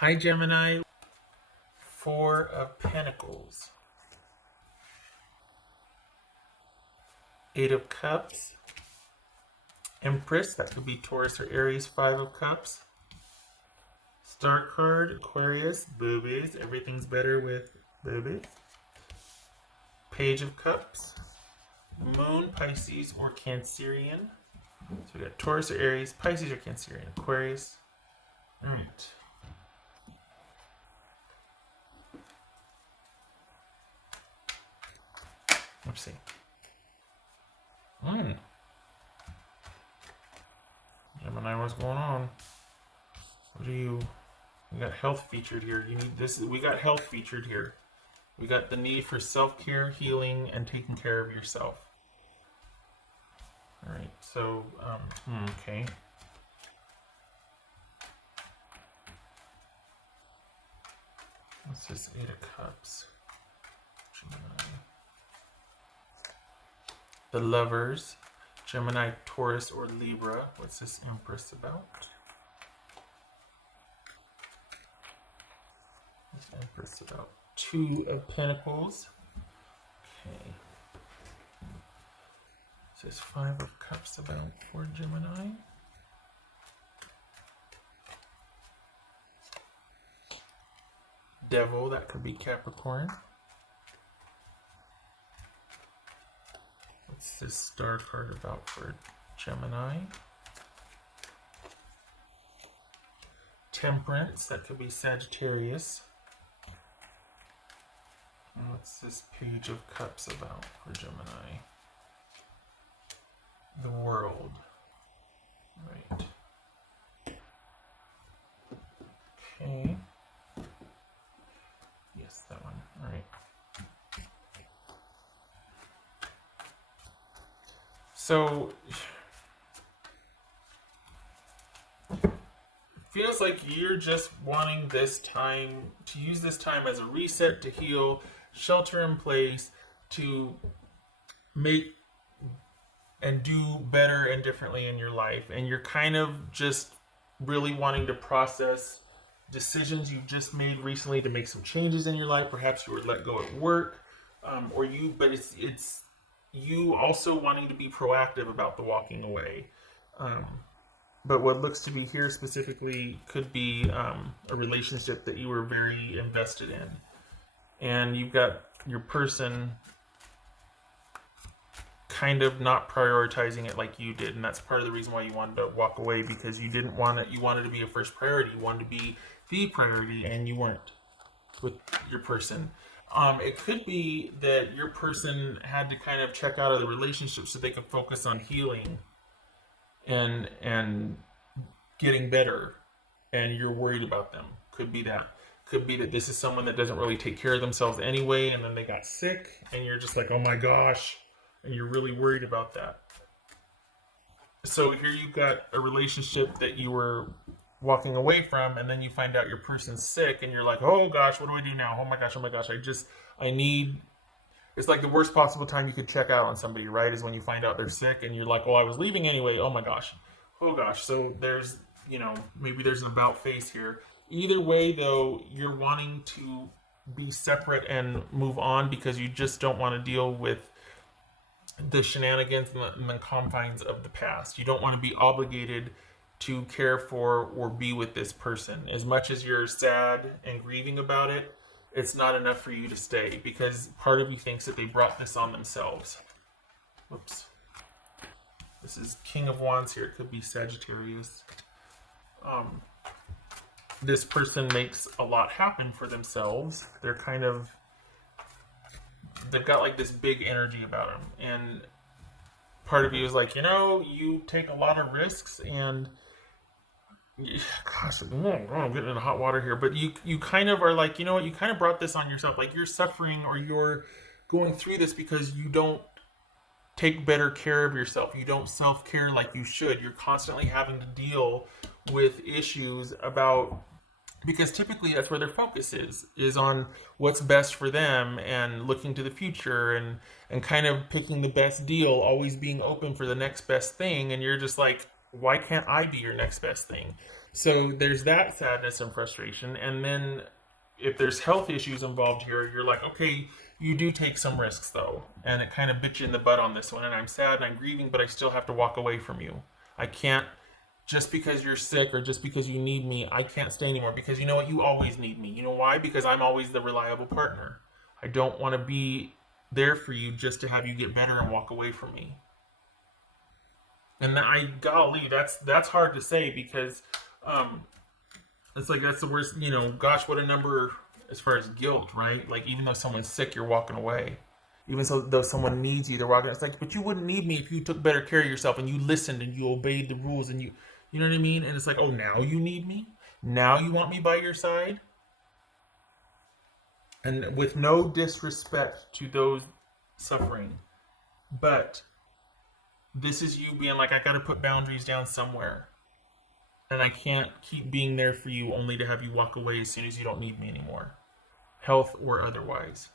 Hi, Gemini. Four of Pentacles. Eight of Cups. Empress, that could be Taurus or Aries. Five of Cups. Star card, Aquarius, boobies. Everything's better with boobies. Page of Cups. Moon, Pisces or Cancerian. So we got Taurus or Aries, Pisces or Cancerian, Aquarius. All right. Let's see. Gemini, what's going on? What do you... We got health featured here. You need this. We got health featured here. We got the need for self-care, healing, and taking care of yourself. All right. So, okay. What's this? Eight of Cups. Gemini. The Lovers. Gemini, Taurus, or Libra. What's this Empress about? What's Empress about? Two of Pentacles. Okay. What's this Five of Cups about for Gemini? Devil, that could be Capricorn. What's this Star card about for Gemini? Temperance, that could be Sagittarius. And what's this Page of Cups about for Gemini? The World. Right. Okay. Yes, that one. All right. So, it feels like you're just wanting this time to use this time as a reset, to heal, shelter in place, to make and do better and differently in your life. And you're kind of just really wanting to process decisions you've just made recently to make some changes in your life. Perhaps you were let go at work, but it's you also wanting to be proactive about the walking away. But what looks to be here specifically could be a relationship that you were very invested in. And you've got your person kind of not prioritizing it like you did. And that's part of the reason why you wanted to walk away, because you didn't want it. You wanted to be a first priority. You wanted to be the priority, and you weren't with your person. It could be that your person had to kind of check out of the relationship so they could focus on healing and getting better, and you're worried about them. Could be that. Could be that this is someone that doesn't really take care of themselves anyway, and then they got sick, and you're just like, oh my gosh, and you're really worried about that. So here you've got a relationship that you were walking away from, and then you find out your person's sick, and you're like, oh gosh, what do I do now? Oh my gosh, I need... It's like the worst possible time you could check out on somebody, right? Is when you find out they're sick, and you're like, well, I was leaving anyway. Oh my gosh. Oh gosh. So there's, maybe there's an about face here. Either way, though, you're wanting to be separate and move on because you just don't want to deal with the shenanigans and the confines of the past. You don't want to be obligated to care for or be with this person. As much as you're sad and grieving about it, it's not enough for you to stay, because part of you thinks that they brought this on themselves. Whoops. This is King of Wands here. It could be Sagittarius. This person makes a lot happen for themselves. They've got like this big energy about them. And part of you is like, you take a lot of risks, and gosh, I'm getting into hot water here, but you kind of are like, you know what, you kind of brought this on yourself. Like, you're suffering, or you're going through this because you don't take better care of yourself. You don't self-care like you should. You're constantly having to deal with issues because typically that's where their focus is on what's best for them, and looking to the future, and kind of picking the best deal, always being open for the next best thing. And you're just like, why can't I be your next best thing? So there's that sadness and frustration. And then if there's health issues involved here, you're like, okay, you do take some risks though. And it kind of bit you in the butt on this one. And I'm sad and I'm grieving, but I still have to walk away from you. I can't, just because you're sick or just because you need me, I can't stay anymore because you know what? You always need me. You know why? Because I'm always the reliable partner. I don't want to be there for you just to have you get better and walk away from me. And golly, that's hard to say because um, it's like that's the worst. Gosh, what a number as far as guilt, right? Like even though someone's sick, you're walking away. Even so, though someone needs you, they're walking. It's like, but you wouldn't need me if you took better care of yourself and you listened and you obeyed the rules and you know what I mean? And it's like, oh, now you need me. Now you want me by your side. And with no disrespect to those suffering, but this is you being like, I got to put boundaries down somewhere. And I can't keep being there for you only to have you walk away as soon as you don't need me anymore, health or otherwise.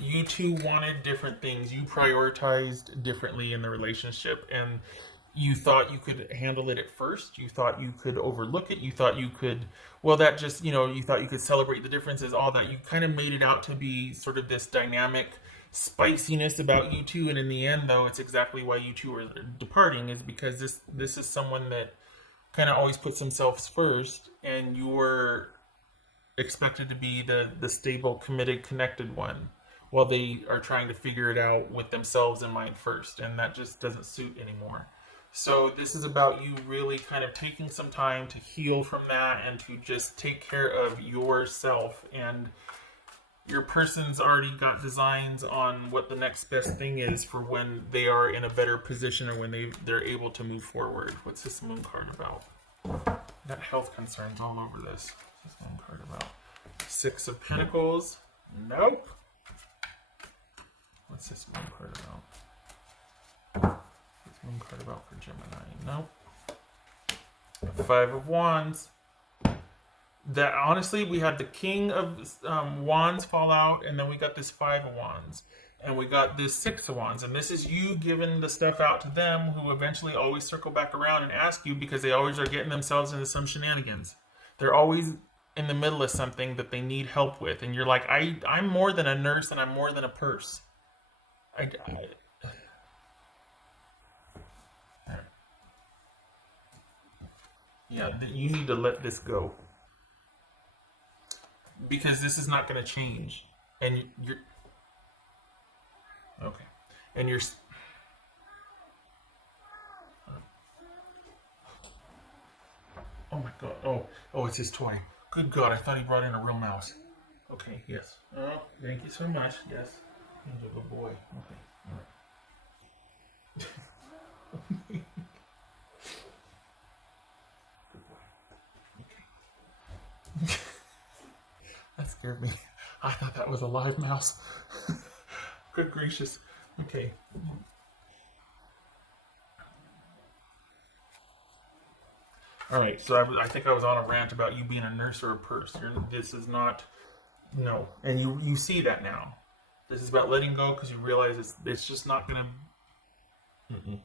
You two wanted different things. You prioritized differently in the relationship, and you thought you could handle it at first. You thought you could overlook it. You thought you could, well, that just, you thought you could celebrate the differences, all that. You kind of made it out to be sort of this dynamic spiciness about you two. And in the end, though, it's exactly why you two are departing, is because this is someone that kind of always puts themselves first, and you're expected to be the stable, committed, connected one, while they are trying to figure it out with themselves in mind first, and that just doesn't suit anymore. So this is about you really kind of taking some time to heal from that and to just take care of yourself. And your person's already got designs on what the next best thing is for when they are in a better position or when they're able to move forward. What's this moon card about? Got health concerns all over this. What's this moon card about? Six of Pentacles. Nope. What's this moon card about? What's this moon card about for Gemini? Nope. Five of Wands. That honestly, we had the King of Wands fall out, and then we got this Five of Wands, and we got this Six of Wands, and this is you giving the stuff out to them, who eventually always circle back around and ask you because they always are getting themselves into some shenanigans. They're always in the middle of something that they need help with, and you're like, I'm more than a nurse, and I'm more than a purse. Yeah, you need to let this go because this is not going to change, and you're okay, and you're. Oh my god! Oh, it's his toy. Good God! I thought he brought in a real mouse. Okay, yes. Oh, thank you so much. Yes, he's a good boy. Okay, all right. Okay. That scared me. I thought that was a live mouse. Good gracious. Okay. All right. So I think I was on a rant about you being a nurse or a purse. This is not. No. And you see that now. This is about letting go because you realize it's just not gonna. Mm-mm.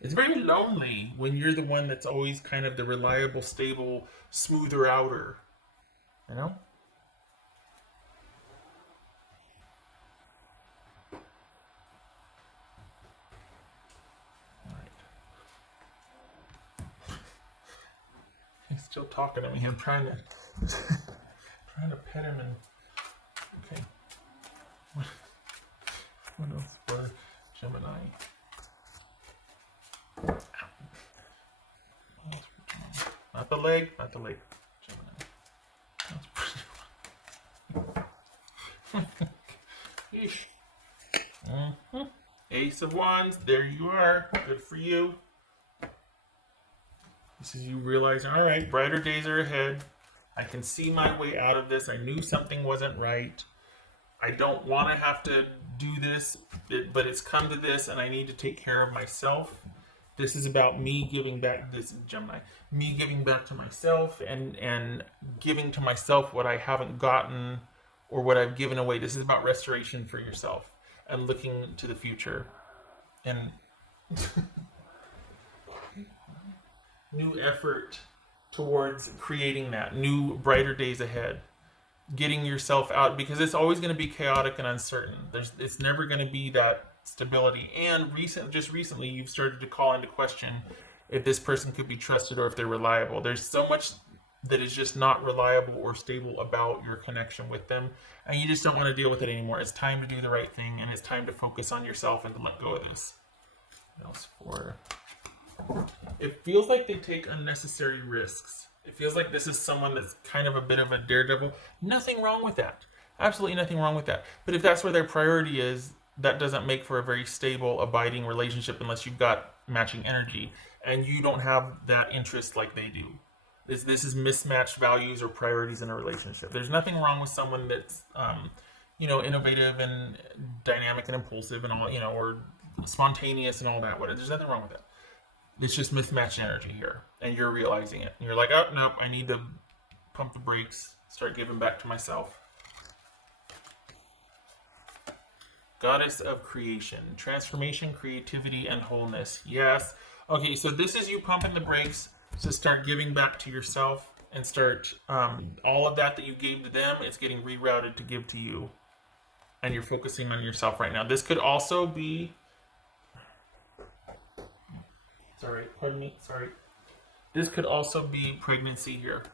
It's very lonely when you're the one that's always kind of the reliable, stable, smoother outer. You know. All right. He's still talking to me. I'm trying to pet him and. Okay. What else for Gemini? Not the leg, not the leg. Gemini. Mm-hmm. Ace of Wands, there you are. Good for you. This is you realizing, all right, brighter days are ahead. I can see my way out of this. I knew something wasn't right. I don't want to have to do this, but it's come to this, and I need to take care of myself. This is about me giving back, this is Gemini, me giving back to myself and giving to myself what I haven't gotten or what I've given away. This is about restoration for yourself. and looking to the future and new effort towards creating that new brighter days ahead, getting yourself out, because it's always going to be chaotic and uncertain. It's never going to be that stability. And just recently you've started to call into question if this person could be trusted or if they're reliable. There's so much that is just not reliable or stable about your connection with them, and you just don't want to deal with it anymore. It's time to do the right thing, and it's time to focus on yourself and to let go of this. What else for? It feels like they take unnecessary risks. It feels like this is someone that's kind of a bit of a daredevil. Nothing wrong with that. Absolutely nothing wrong with that. But if that's where their priority is, that doesn't make for a very stable, abiding relationship unless you've got matching energy and you don't have that interest like they do. This is mismatched values or priorities in a relationship. There's nothing wrong with someone that's, innovative and dynamic and impulsive and all, or spontaneous and all that. There's nothing wrong with that. It's just mismatched energy here, and you're realizing it. And you're like, oh, nope, I need to pump the brakes, start giving back to myself. Goddess of creation, transformation, creativity, and wholeness. Yes. Okay, so this is you pumping the brakes to start giving back to yourself and start all of that you gave to them, it's getting rerouted to give to you. And you're focusing on yourself right now. This could also be... Sorry. This could also be pregnancy here.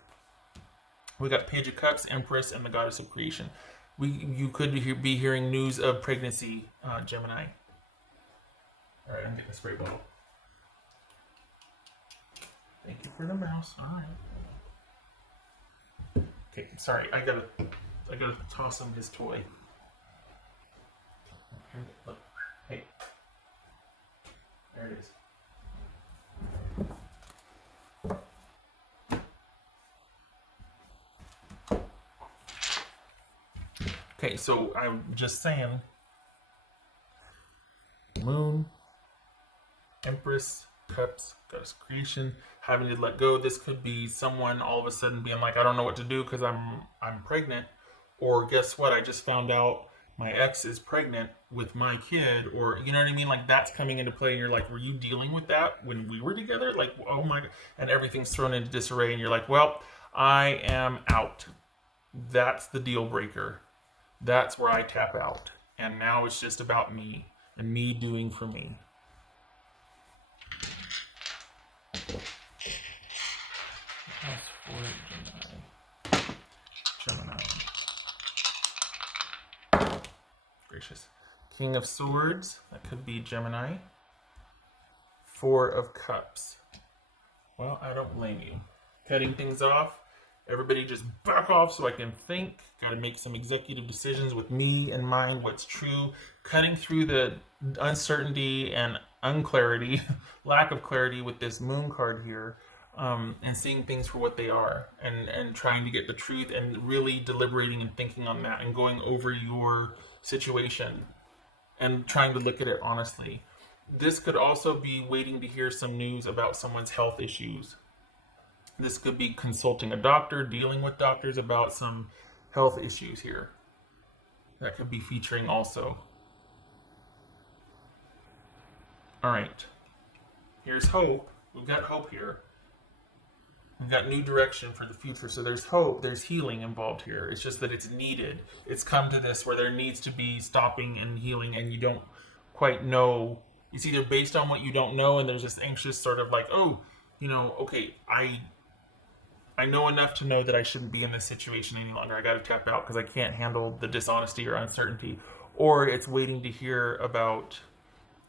We got Page of Cups, Empress, and the Goddess of Creation. You could be hearing news of pregnancy, Gemini. All right, I'm getting a spray bottle. Thank you for the mouse. All right. Okay, sorry. I gotta toss him his toy. Look. Hey. There it is. Okay, so I'm just saying, Moon, Empress, Cups, Goddess of Creation, having to let go. This could be someone all of a sudden being like, I don't know what to do because I'm pregnant, or guess what? I just found out my ex is pregnant with my kid, or you know what I mean? Like that's coming into play, and you're like, were you dealing with that when we were together? Like, oh my, and everything's thrown into disarray, and you're like, well, I am out. That's the deal breaker. That's where I tap out. And now it's just about me and me doing for me. That's for Gemini. Gracious. King of Swords. That could be Gemini. Four of Cups. Well, I don't blame you. Cutting things off. Everybody just back off so I can think. Got to make some executive decisions with me in mind, what's true. Cutting through the uncertainty and unclarity, lack of clarity with this moon card here, and seeing things for what they are, and trying to get the truth and really deliberating and thinking on that and going over your situation and trying to look at it honestly. This could also be waiting to hear some news about someone's health issues. This could be consulting a doctor, dealing with doctors about some health issues here. That could be featuring also. All right. Here's hope. We've got hope here. We've got new direction for the future. So there's hope. There's healing involved here. It's just that it's needed. It's come to this where there needs to be stopping and healing, and you don't quite know. It's either based on what you don't know, and there's this anxious sort of like, oh, okay, I know enough to know that I shouldn't be in this situation any longer. I got to tap out because I can't handle the dishonesty or uncertainty. Or it's waiting to hear about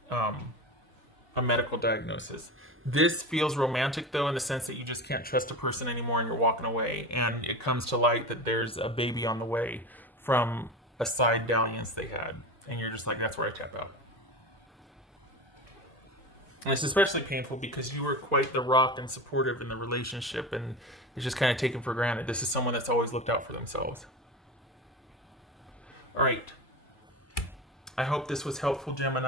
a medical diagnosis. This feels romantic, though, in the sense that you just can't trust a person anymore and you're walking away. And it comes to light that there's a baby on the way from a side dalliance they had. And you're just like, that's where I tap out. And it's especially painful because you were quite the rock and supportive in the relationship, and it's just kind of taken for granted. This is someone that's always looked out for themselves. All right. I hope this was helpful, Gemini.